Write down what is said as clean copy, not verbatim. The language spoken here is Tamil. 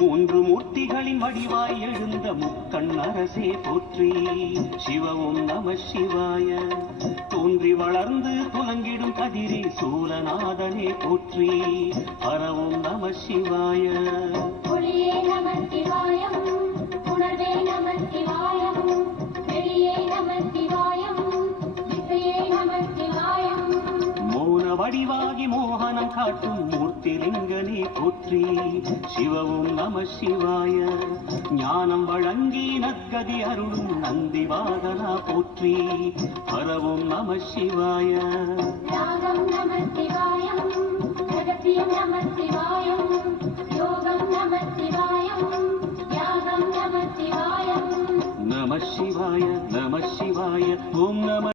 மூன்று மூர்த்திகளின் வடிவாய் எழுந்த முக்கண் அரசே போற்றி. சிவவும் நம சிவாய. தோன்றி வளர்ந்து துலங்கிடும் கதிரே சூலநாதனே போற்றி. பரவும் நம சிவாய. ஒளியே நம சிவாயம், உணர்வே நம சிவாயம், வெளியே நம சிவாயம், திசையே நம சிவாயம். மோன வடிவாகி மோகனம் காட்டும் மூர்த்திலிங்கனே போற்றி. சிவவும் நம சிவாய. ஞானம் வழங்கி நற்கதி அருளும் நந்திவாகனா போற்றி. பரவும் நம சிவாய. ராகம் நம சிவாயம், ரகசியம் நம சிவாயம், யோகம் நம சிவாயம், யாகம் நம சிவாயம். நம சிவாய நம சிவாய. ஓம் நம